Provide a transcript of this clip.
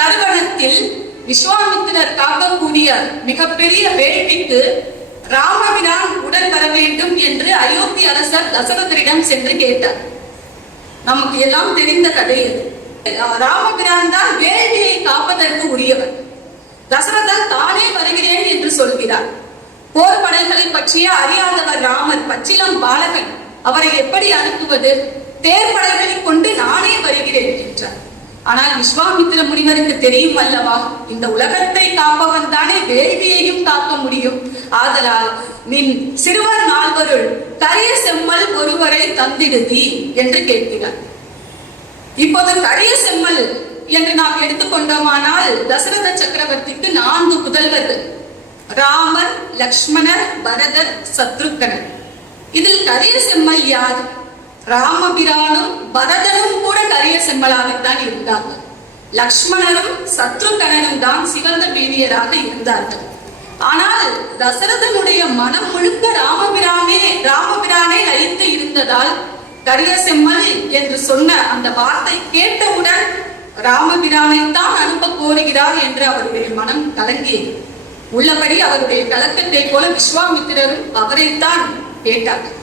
தருவனத்தில் விஸ்வாமித்திரர் காக்கக்கூடிய மிகப்பெரிய வேள்விக்கு ராமபிரான் உடன் வர வேண்டும் என்று அயோத்தி அரசர் தசரதரிடம் சென்று கேட்டார். நமக்கு எல்லாம் தெரிந்த கதை அது. ராமபிரான் தான் வேள்வியை காப்பதற்கு உரியவர். தசரதர் தானே வருகிறேன் என்று சொல்கிறார். போர் படைகளை பற்றிய அறியாதவர் ராமர், பச்சிலம் பாலகன். அவரை எப்படி அனுப்புவது? தேர்படைகளை கொண்டு நானே வருகிறேன் என்றார். ஆனால் விஸ்வாமித்திர முனிவருக்கு தெரியும் அல்லவா, இந்த உலகத்தை காப்பவன் தானே வேள்வியையும் காக்க முடியும். ஆதலால் நின் சிறுவர் நால்வருள் கரிய செம்மல் ஒருவரை தந்திடுதி என்று கேட்கிறார். இப்போது கரிய செம்மல் என்று நாம் எடுத்துக்கொண்டோமானால் தசரத சக்கரவர்த்திக்கு 4 புதல்வர்கள், ராமர், லக்ஷ்மணர், பரதர், சத்ருக்கனர். இதில் கரிய செம்மல் யார்? ராமபிரானும் பரதனும் கூட கரிய செம்மலாகத்தான் இருந்தார்கள். லக்ஷ்மணரும் சத்ருக்கனனும் தான் சிவந்த மேனியராக இருந்தார்கள். ஆனால் தசரதனுடைய மனம் முழுக்க ராமபிரானே லயித்து இருந்ததால் கரிய செம்மல் என்று சொன்ன அந்த வார்த்தை கேட்டவுடன் ராமபிரானை தான் அனுப்ப கோருகிறார் என்று அவருடைய மனம் கலங்கியது. உள்ளபடி அவருடைய கலக்கத்தை போல விஸ்வாமித்திரரும் அவரைத்தான் கேட்டார்கள்.